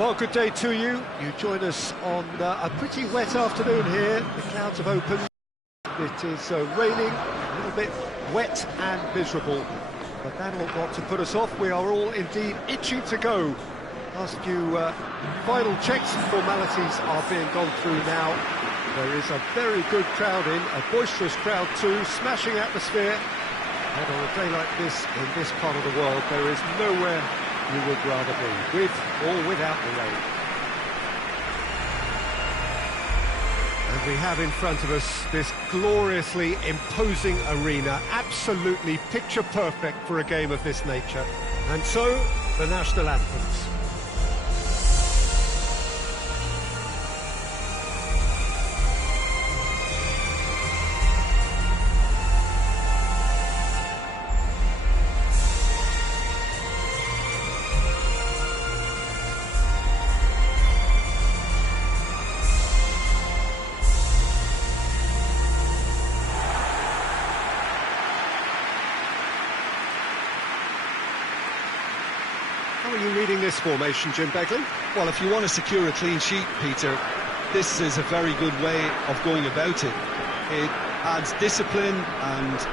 Well, good day to you. You join us on a pretty wet afternoon here. The clouds have opened. It is raining, a little bit wet and miserable. But that ought not to put us off. We are all indeed itching to go. Last few final checks and formalities are being gone through now. There is a very good crowd in, a boisterous crowd too, smashing atmosphere. And on a day like this, in this part of the world, there is nowhere you would rather be, with or without the rain. And we have in front of us this gloriously imposing arena, absolutely picture perfect for a game of this nature. And so, the national anthems. How are you reading this formation, Jim Begley? Well, if you want to secure a clean sheet, Peter, this is a very good way of going about it. It adds discipline and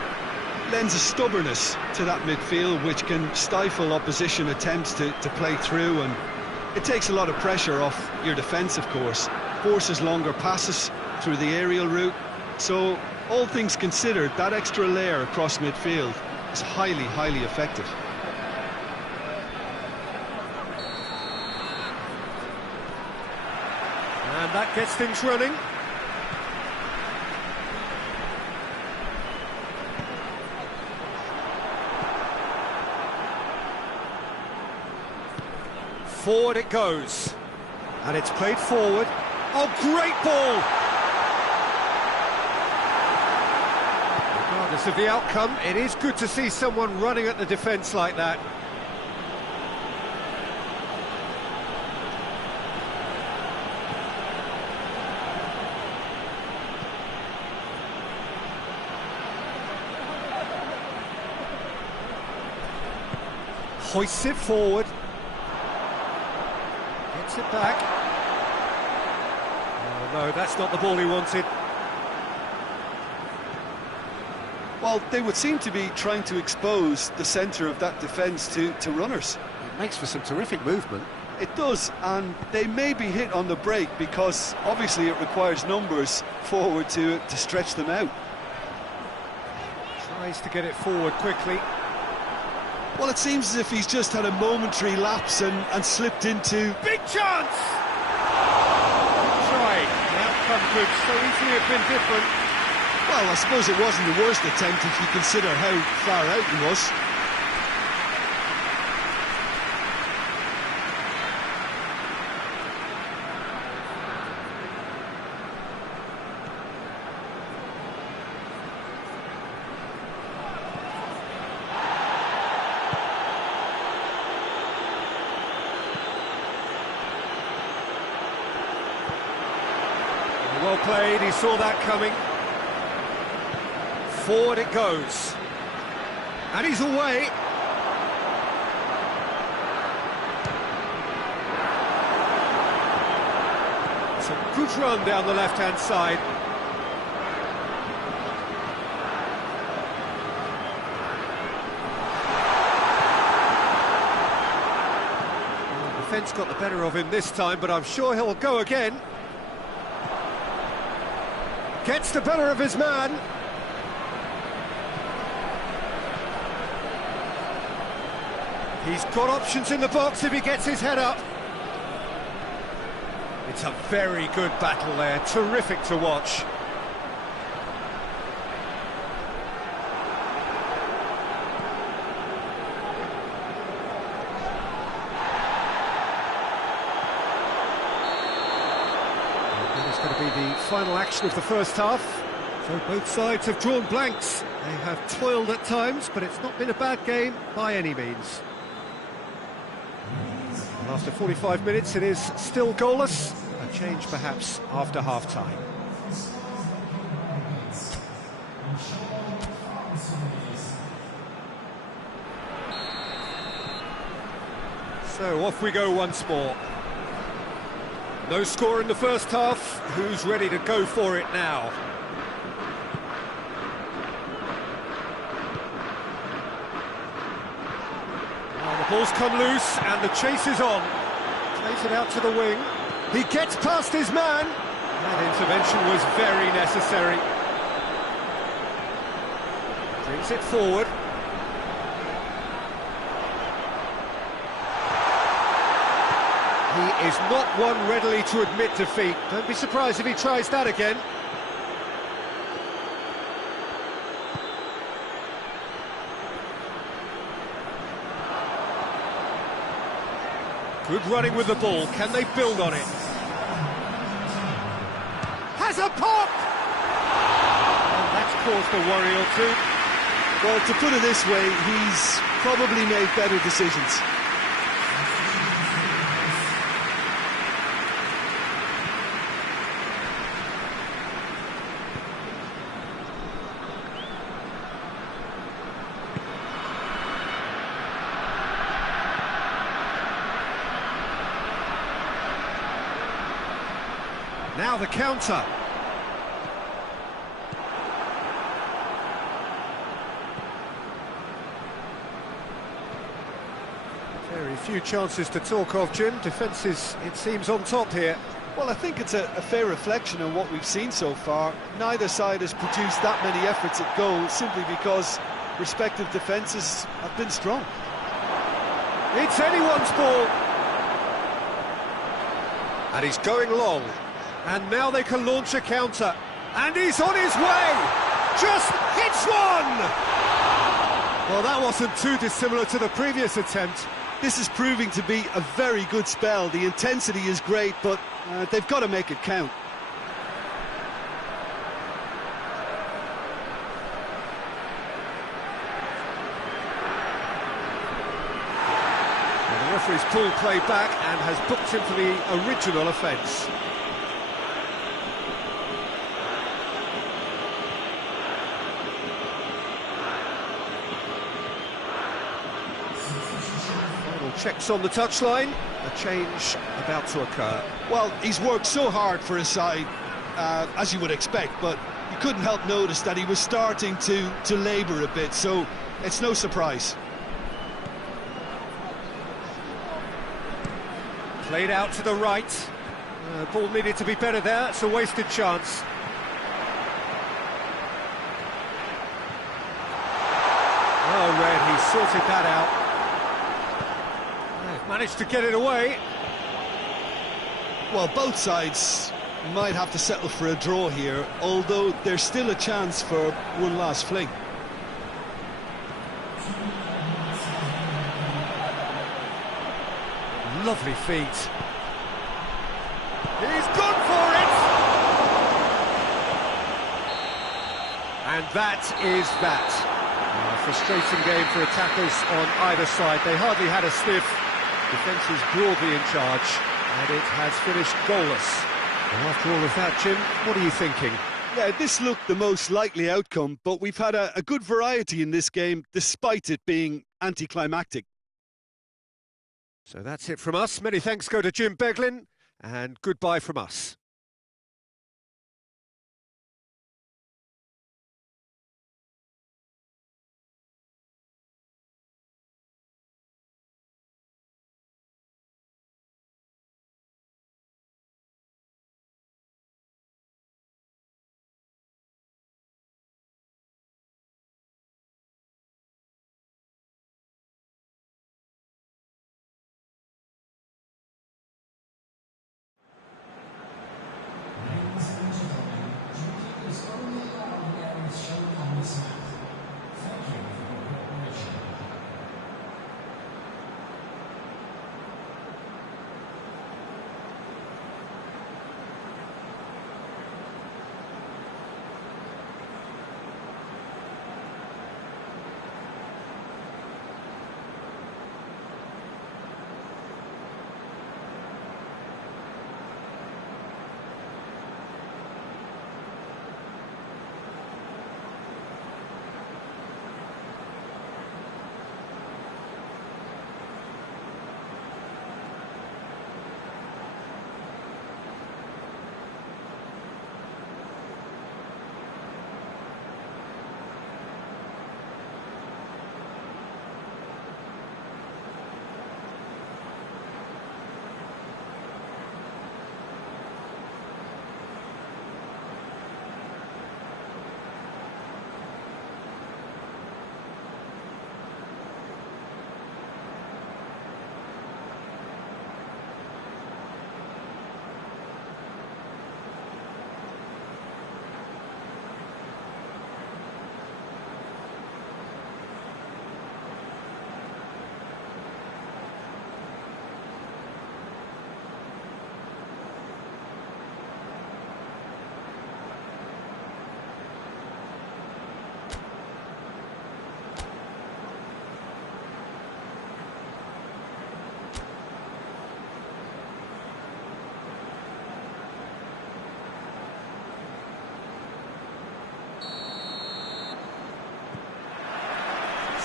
lends a stubbornness to that midfield, which can stifle opposition attempts to play through, and it takes a lot of pressure off your defence, of course. Forces longer passes through the aerial route. So, all things considered, that extra layer across midfield is highly, highly effective. And that gets things running. Forward it goes. And it's played forward. Oh, great ball! Regardless of the outcome, it is good to see someone running at the defence like that. Hoists it forward. Gets it back. Oh no, that's not the ball he wanted. Well, they would seem to be trying to expose the centre of that defence to runners. It makes for some terrific movement. It does, and they may be hit on the break because obviously it requires numbers forward to stretch them out. Tries to get it forward quickly. Well, it seems as if he's just had a momentary lapse and slipped into... Big chance! Good try. The outcome could so easily have been different. Well, I suppose it wasn't the worst attempt if you consider how far out he was. Well played, he saw that coming. Forward it goes. And he's away. It's a good run down the left-hand side. Well, the defence got the better of him this time, but I'm sure he'll go again. Gets the better of his man. He's got options in the box if he gets his head up. It's a very good battle there, terrific to watch. Going to be the final action of the first half. So both sides have drawn blanks. They have toiled at times, but it's not been a bad game by any means. And after 45 minutes, it is still goalless. A change perhaps after half-time. So off we go once more. No score in the first half. Who's ready to go for it now? Well, the ball's come loose and the chase is on. Plays it out to the wing. He gets past his man. That intervention was very necessary. Brings it forward. He is not one readily to admit defeat. Don't be surprised if he tries that again. Good running with the ball. Can they build on it? Has a pop! And that's caused a worry or two. Well, to put it this way, he's probably made better decisions. Now the counter. Very few chances to talk of, Jim. Defence is, it seems, on top here. Well, I think it's a fair reflection on what we've seen so far. Neither side has produced that many efforts at goal simply because respective defences have been strong. It's anyone's ball. And he's going long. And now they can launch a counter. And he's on his way! Just hits one! Well, that wasn't too dissimilar to the previous attempt. This is proving to be a very good spell. The intensity is great, but they've got to make it count. Well, the referee's pulled play back and has booked him for the original offence. Checks on the touchline, a change about to occur. Well, he's worked so hard for his side, as you would expect, but you couldn't help notice that he was starting to labour a bit, so it's no surprise. Played out to the right. Ball needed to be better there, it's a wasted chance. Oh, Red, he sorted that out. Managed to get it away. Well, both sides might have to settle for a draw here, although there's still a chance for one last fling. Lovely feet. He's gone for it! And that is that. A frustrating game for attackers on either side. They hardly had a sniff. Defence is broadly in charge, and it has finished goalless. And after all of that, Jim, what are you thinking? Yeah, this looked the most likely outcome, but we've had a good variety in this game, despite it being anticlimactic. So that's it from us. Many thanks go to Jim Beglin, and goodbye from us.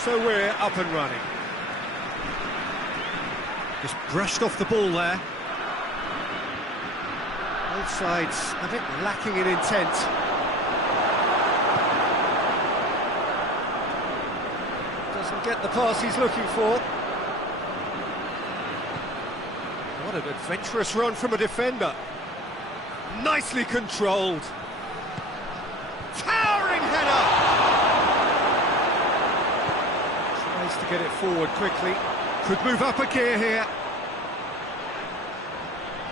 So we're up and running. Just brushed off the ball there. Both sides a bit lacking in intent. Doesn't get the pass he's looking for. What an adventurous run from a defender. Nicely controlled. Towering header! Tries to get it forward quickly. Could move up a gear here.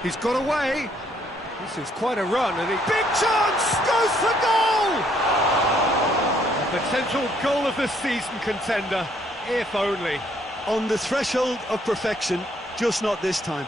He's got away. This is quite a run, and big chance! Goes for goal! A potential goal of the season contender, if only. On the threshold of perfection, just not this time.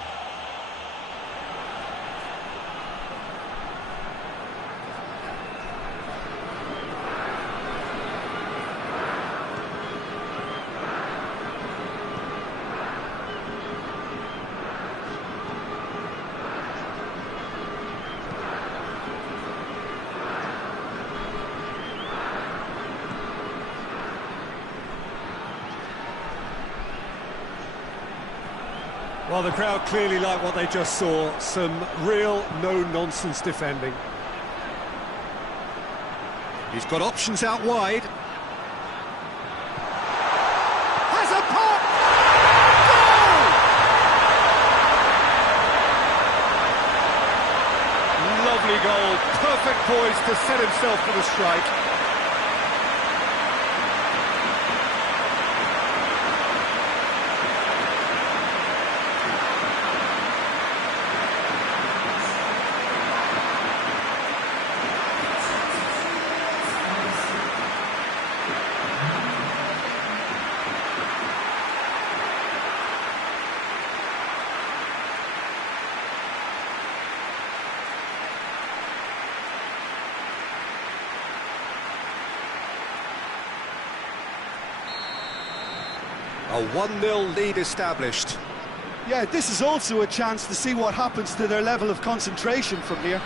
Well, the crowd clearly like what they just saw. Some real no-nonsense defending. He's got options out wide. Has a pop! Goal! Lovely goal. Perfect poise to set himself for the strike. A 1-0 lead established. Yeah, this is also a chance to see what happens to their level of concentration from here.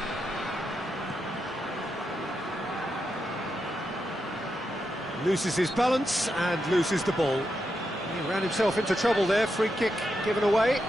Loses his balance and loses the ball. He ran himself into trouble there. Free kick given away.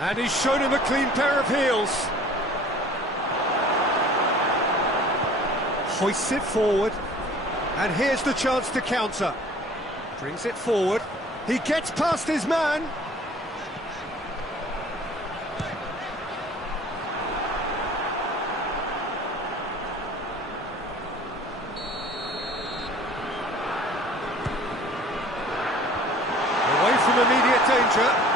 And he's shown him a clean pair of heels. Hoists it forward. And here's the chance to counter. Brings it forward. He gets past his man. Away from immediate danger.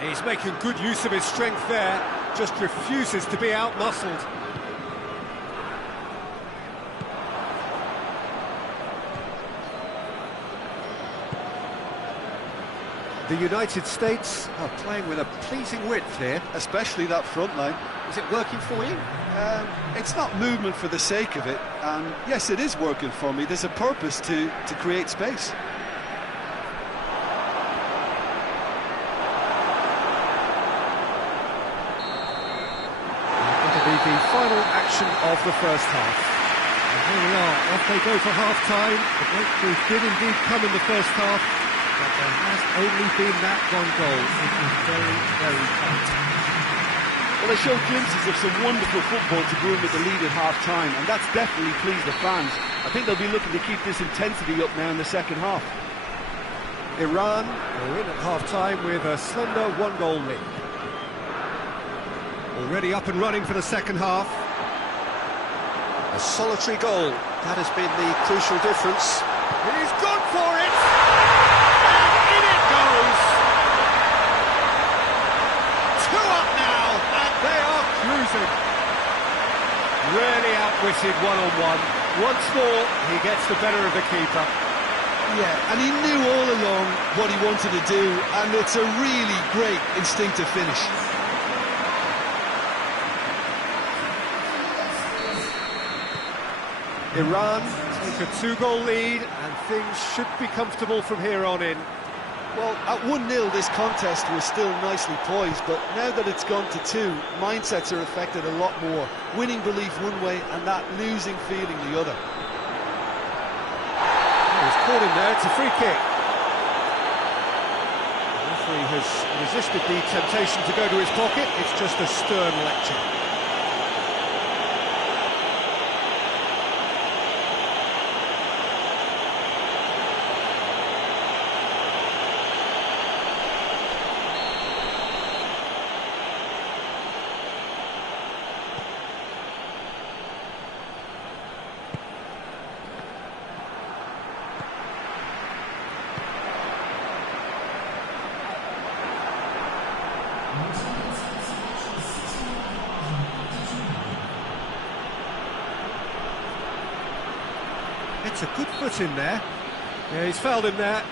He's making good use of his strength there, just refuses to be out-muscled. The United States are playing with a pleasing width here. Especially that front line. Is it working for you? It's not movement for the sake of it, and yes, it is working for me. There's a purpose to create space. The final action of the first half. And here we are, off they go for half-time. The breakthrough did indeed come in the first half, but there has only been that one goal. It was very, very tight. Well, they showed glimpses of some wonderful football to go in with the lead at half-time, and that's definitely pleased the fans. I think they'll be looking to keep this intensity up now in the second half. Iran are in at half-time with a slender one-goal lead. Already up and running for the second half. A solitary goal, that has been the crucial difference. He's gone for it! And in it goes! 2 up now, and they are cruising. Really outwitted one-on-one. Once more, he gets the better of the keeper. Yeah, and he knew all along what he wanted to do, and it's a really great instinctive finish. Iran take a two-goal lead, and things should be comfortable from here on in. Well, at 1-0 this contest was still nicely poised, but now that it's gone to 2, mindsets are affected a lot more. Winning belief one way and that losing feeling the other. He was caught in there, it's a free kick. The referee has resisted the temptation to go to his pocket, it's just a stern lecture. It's a good foot in there. Yeah, he's fouled him there.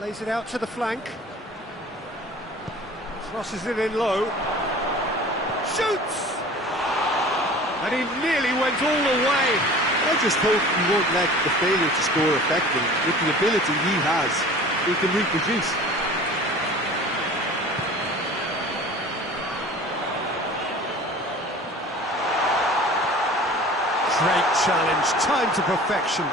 Plays it out to the flank. Crosses it in low. Shoots! And he nearly went all the way. I just hope he won't let the failure to score affect him. With the ability he has, he can reproduce. Great challenge, time to perfection.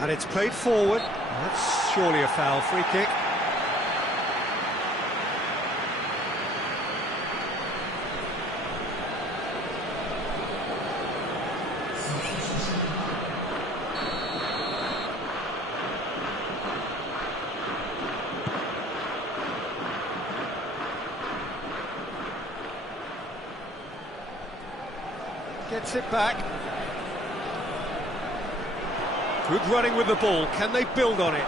And it's played forward. That's surely a foul, free kick. Gets it back. Good running with the ball, can they build on it?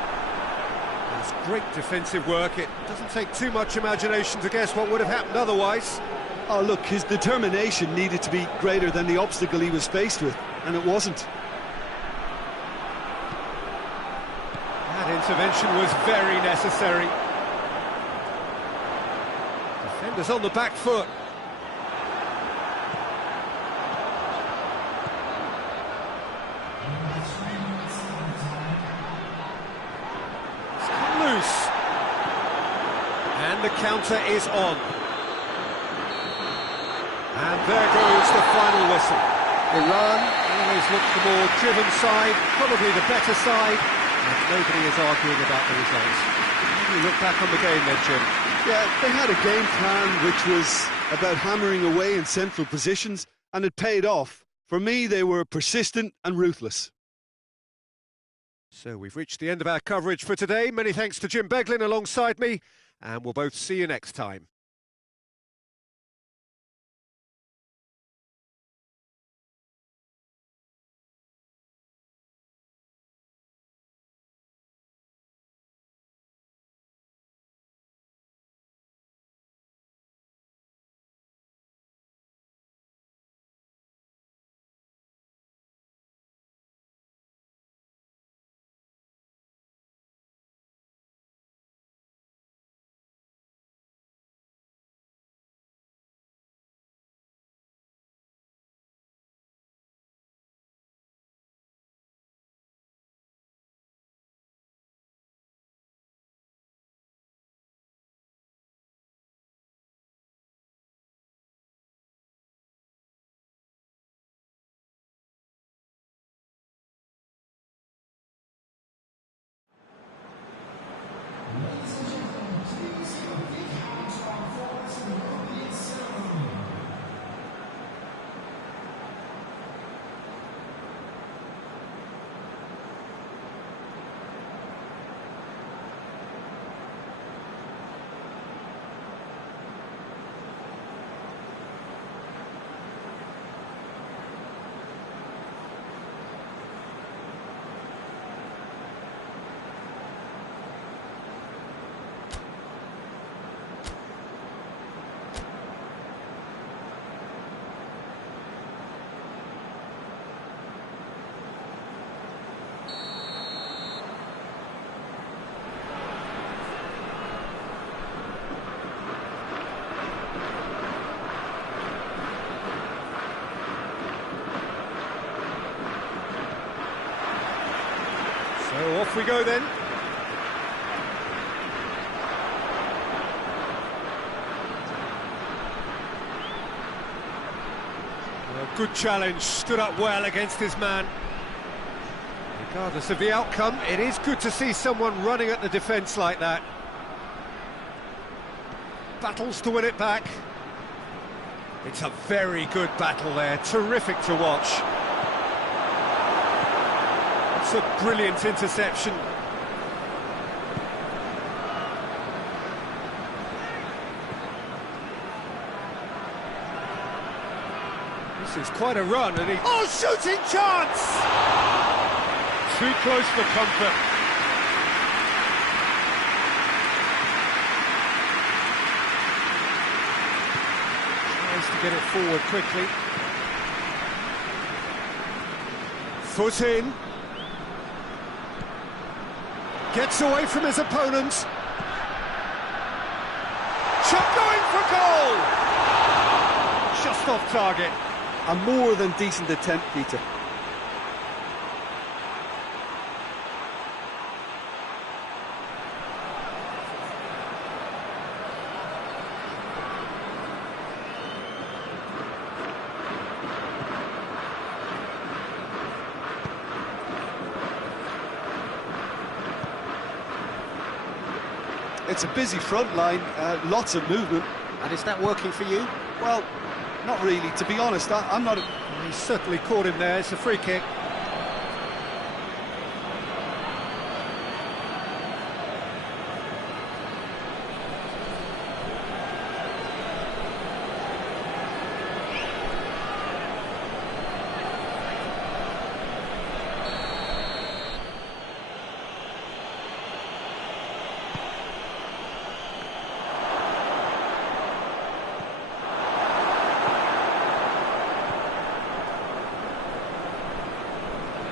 It's great defensive work, it doesn't take too much imagination to guess what would have happened otherwise. Oh look, his determination needed to be greater than the obstacle he was faced with, and it wasn't. That intervention was very necessary. Defenders on the back foot. And the counter is on. And there goes the final whistle. Iran always look the more driven side, probably the better side, and nobody is arguing about the results. How do you look back on the game then, Jim? Yeah, they had a game plan which was about hammering away in central positions, and it paid off. For me, they were persistent and ruthless. So we've reached the end of our coverage for today. Many thanks to Jim Beglin alongside me, and we'll both see you next time. So off we go then. A good challenge, stood up well against his man. Regardless of the outcome, it is good to see someone running at the defence like that. Battles to win it back. It's a very good battle there, terrific to watch. It's a brilliant interception. This is quite a run, and he... Oh, shooting chance! Too close for comfort. Tries to get it forward quickly. Foot in. Gets away from his opponent. Shot going for goal! Just off target. A more than decent attempt, Peter. It's a busy front line, lots of movement. And is that working for you? Well, not really, to be honest. I'm not... He's certainly caught him there, it's a free kick.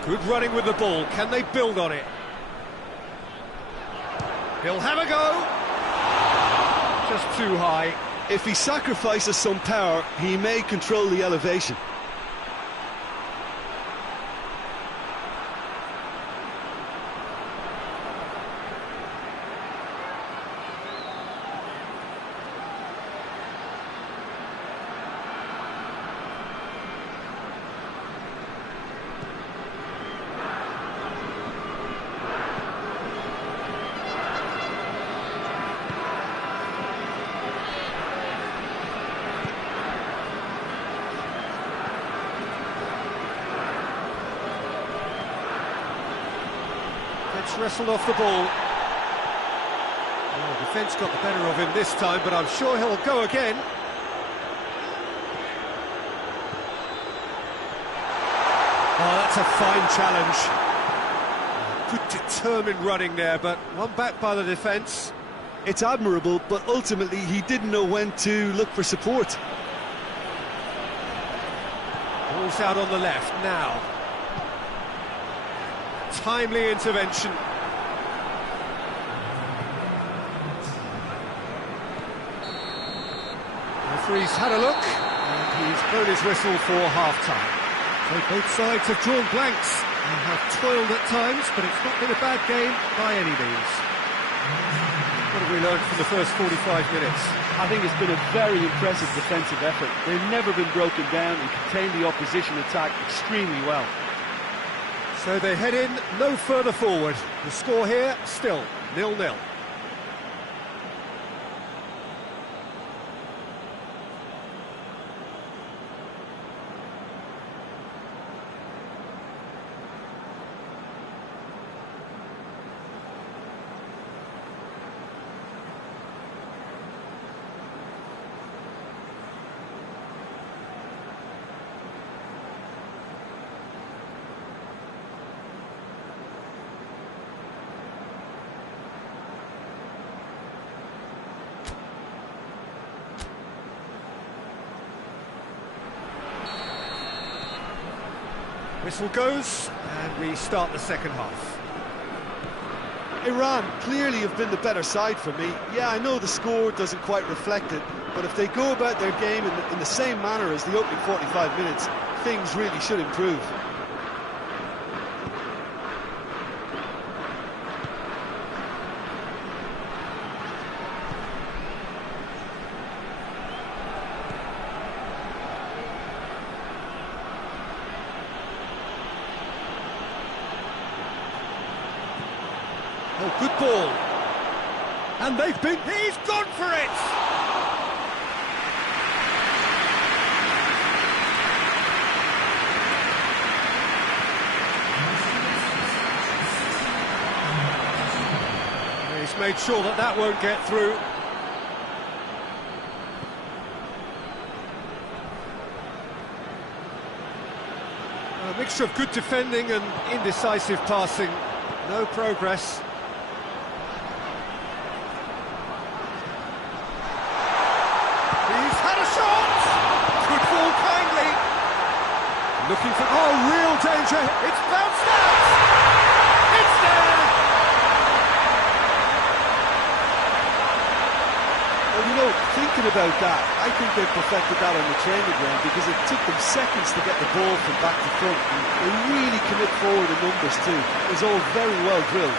Good running with the ball, can they build on it? He'll have a go! Just too high. If he sacrifices some power, he may control the elevation. Gets wrestled off the ball. Oh, defence got the better of him this time, but I'm sure he'll go again. Oh, that's a fine challenge. Good determined running there, but one back by the defence. It's admirable, but ultimately he didn't know when to look for support. Ball's out on the left now. Timely intervention. The referee's had a look, and he's blown his whistle for half-time. So both sides have drawn blanks and have toiled at times, but it's not been a bad game by any means. What have we learned from the first 45 minutes? I think it's been a very impressive defensive effort. They've never been broken down and contained the opposition attack extremely well. So they head in no further forward. The score here, still 0-0. Whistle goes, and we start the second half. Iran clearly have been the better side for me. Yeah, I know the score doesn't quite reflect it, but if they go about their game in the same manner as the opening 45 minutes, things really should improve. Oh, good ball. And he's gone for it! He's made sure that won't get through. A mixture of good defending and indecisive passing. No progress. He's had a shot! Good ball kindly. Looking for... Oh, real danger. It's bounced out! It's there! Well, you know, thinking about that, I think they perfected that on the training ground because it took them seconds to get the ball from back to front. And they really commit forward in numbers too. It was all very well drilled.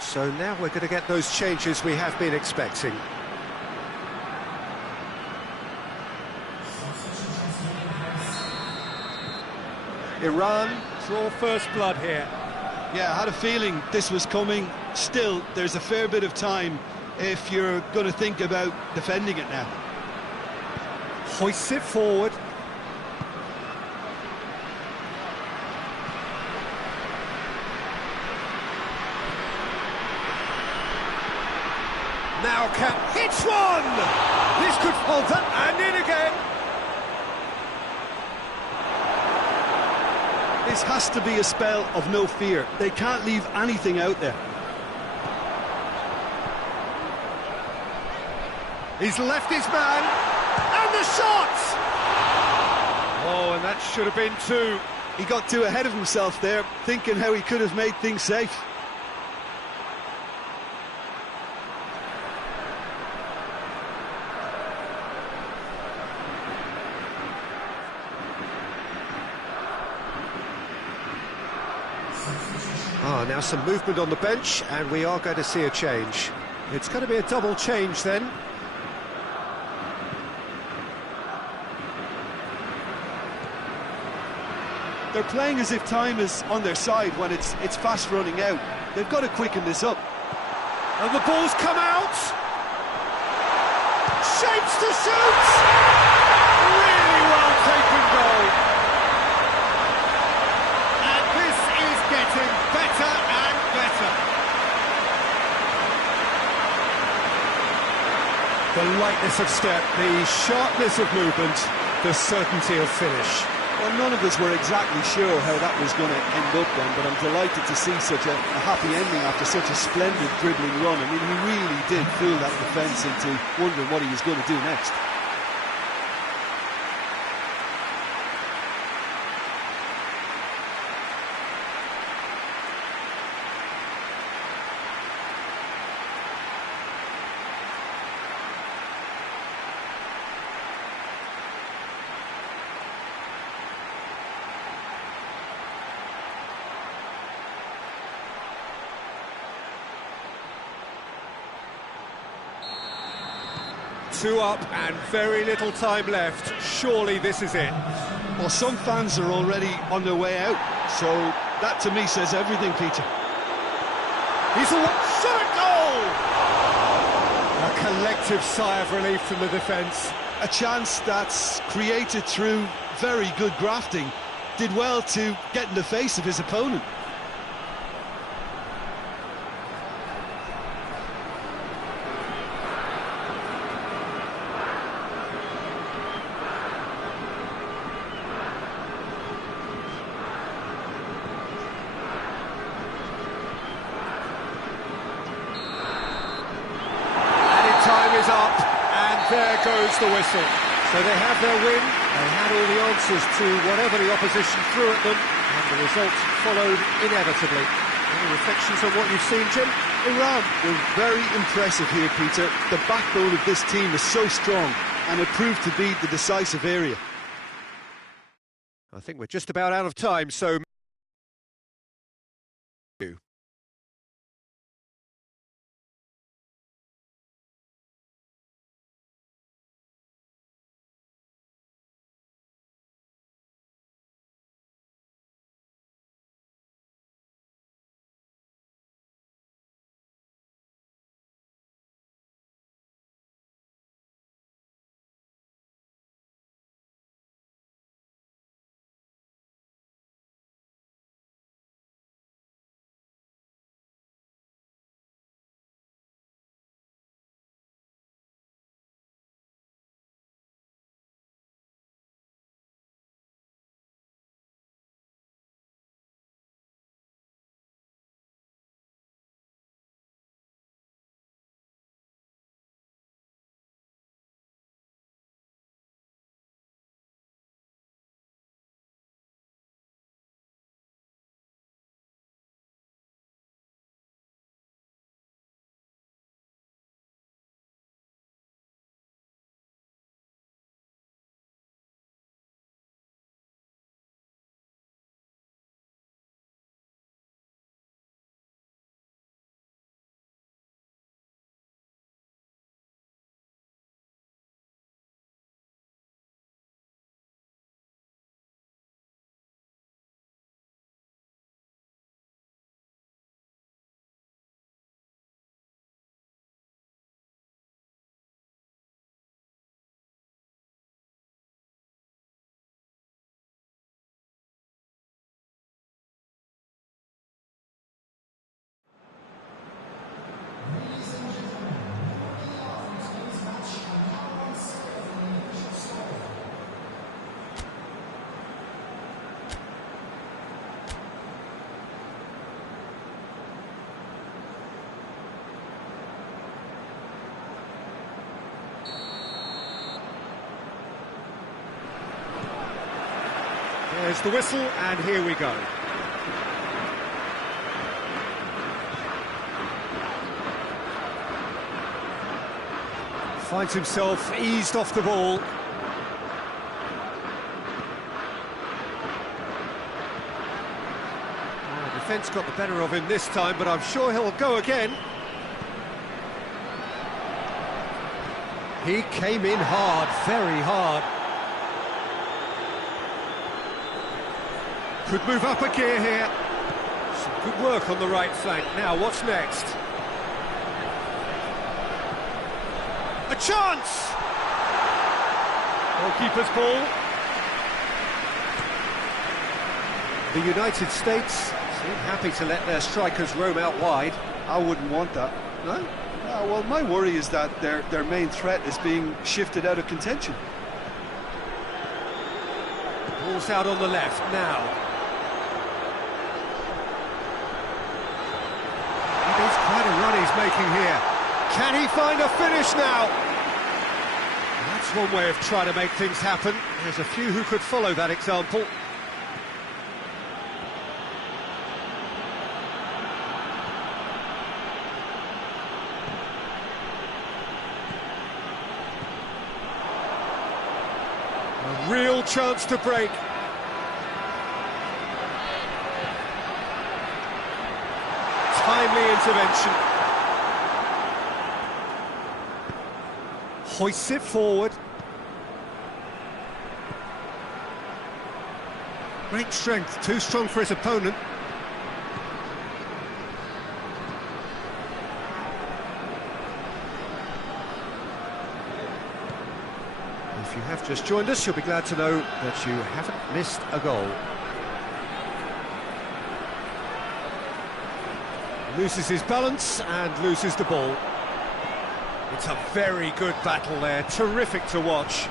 So now we're going to get those changes we have been expecting. Iran draw first blood here. Yeah, I had a feeling this was coming. Still, there's a fair bit of time if you're going to think about defending it now. Hoists it forward. Now hits one! This could falter, and in again! This has to be a spell of no fear. They can't leave anything out there. He's left his man, and the shot! Oh, and that should have been two. He got too ahead of himself there, thinking how he could have made things safe. Now some movement on the bench, and we are going to see a change. It's going to be a double change then. They're playing as if time is on their side when it's fast running out. They've got to quicken this up. And the ball's come out! Shapes to shoot! Really well taken goal. And this is getting better and better. The lightness of step, the sharpness of movement, the certainty of finish. Well, none of us were exactly sure how that was going to end up then, but I'm delighted to see such a happy ending after such a splendid dribbling run. I mean, he really did fool that defence into wondering what he was going to do next. Two up and very little time left. Surely this is it. Well, some fans are already on their way out, so that to me says everything, Peter. He's a shot at goal! A collective sigh of relief from the defence. A chance that's created through very good grafting. Did well to get in the face of his opponent. There goes the whistle. So they have their win, they had all the answers to whatever the opposition threw at them, and the result followed inevitably. Any reflections on what you've seen, Jim? Iran were very impressive here, Peter. The backbone of this team is so strong, and it proved to be the decisive area. I think we're just about out of time, so... There's the whistle, and here we go. Finds himself eased off the ball. Defence got the better of him this time, but I'm sure he'll go again. He came in hard, very hard. Could move up a gear here. Some good work on the right flank. Now, what's next? A chance! Goalkeeper's ball. The United States seem happy to let their strikers roam out wide. I wouldn't want that. No? Well, my worry is that their main threat is being shifted out of contention. Ball's out on the left now. It's quite a run he's making here. Can he find a finish now? That's one way of trying to make things happen. There's a few who could follow that example. A real chance to break. Timely intervention. Hoists it forward. Great strength, too strong for his opponent. If you have just joined us, you'll be glad to know that you haven't missed a goal. Loses his balance and loses the ball. It's a very good battle there, terrific to watch.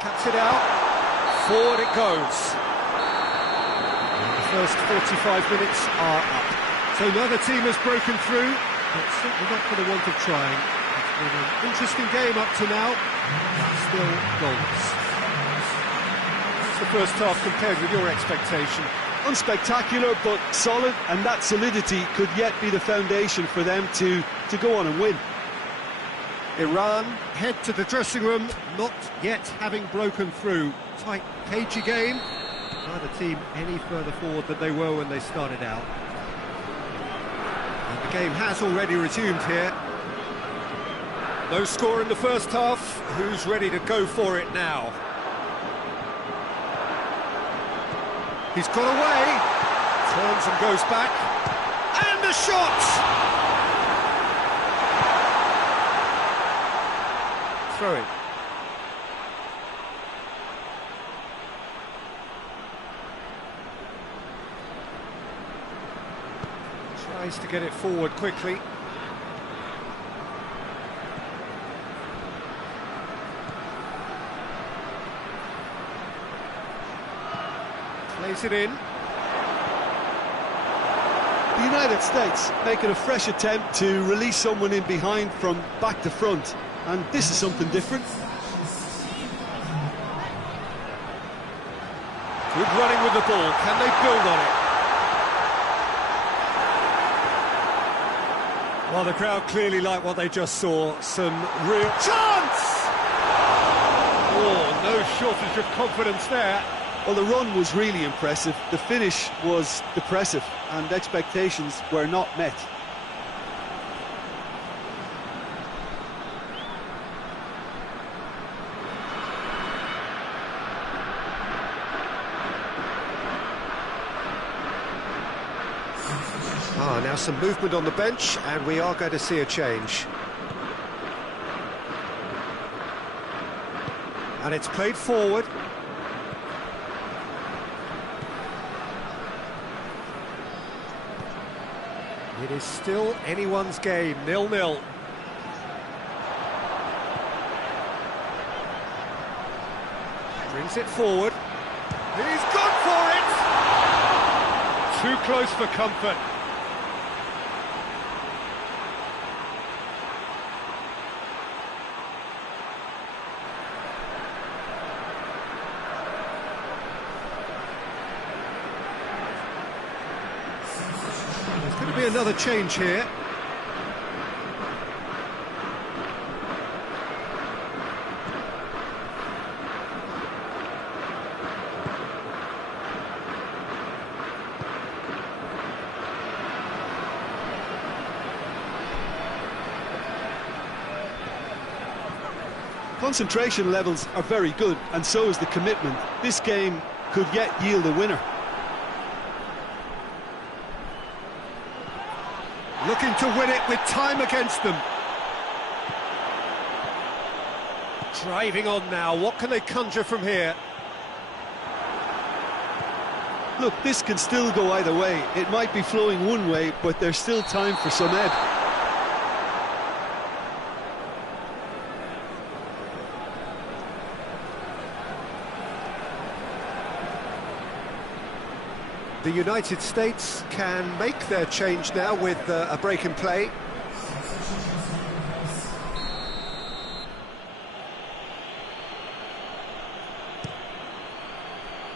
Cuts it out, forward it goes. And the first 45 minutes are up. So neither team has broken through. but certainly not for the want of trying. It's been an interesting game up to now, still goals. What's the first half compared with your expectation? Unspectacular, but solid, and that solidity could yet be the foundation for them to go on and win. Iran head to the dressing room, not yet having broken through. Tight, cagey game. Neither team any further forward than they were when they started out. And the game has already resumed here. No score in the first half. Who's ready to go for it now? He's got away. Turns and goes back. And the shot! Throw it. Tries to get it forward quickly. Plays it in. The United States making a fresh attempt to release someone in behind from back to front. And this is something different. Good running with the ball. Can they build on it? Well, the crowd clearly like what they just saw. Some real chance! Oh, no shortage of confidence there. Well, the run was really impressive. The finish was depressive, and expectations were not met. Now some movement on the bench, and we are going to see a change. And it's played forward. It is still anyone's game, 0-0. Brings it forward. He's gone for it! Too close for comfort. There's going to be another change here. Concentration levels are very good, and so is the commitment. This game could yet yield a winner. Looking to win it with time against them. Driving on now, what can they conjure from here? Look, this can still go either way. It might be flowing one way, but there's still time for some ebb. The United States can make their change now with a break in play.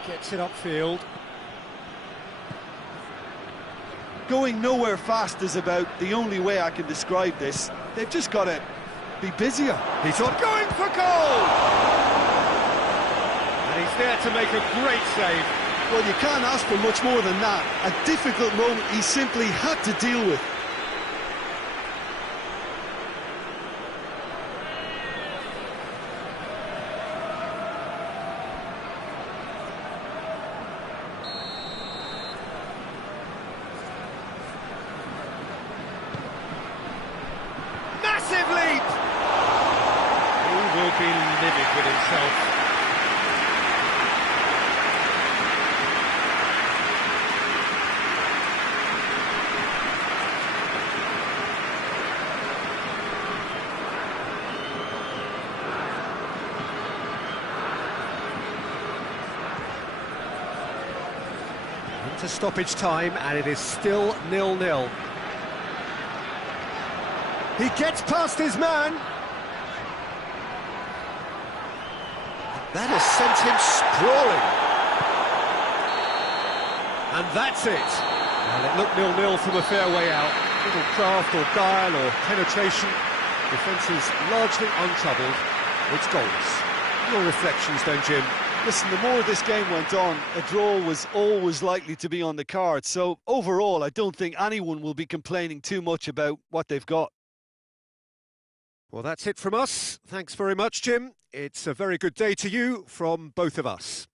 Gets it upfield. Going nowhere fast is about the only way I can describe this. They've just got to be busier. He's on going for goal! And he's there to make a great save. Well, you can't ask for much more than that. A difficult moment he simply had to deal with. Massive leap! He will be livid with himself. Into stoppage time, and it is still 0-0. He gets past his man. That has sent him sprawling. And that's it. Well, it looked 0-0 from a fair way out. Little craft or guile or penetration. Defence is largely untroubled. It's goals. Your reflections then, Jim? Listen, the more this game went on, a draw was always likely to be on the card. So overall, I don't think anyone will be complaining too much about what they've got. Well, that's it from us. Thanks very much, Jim. It's a very good day to you from both of us.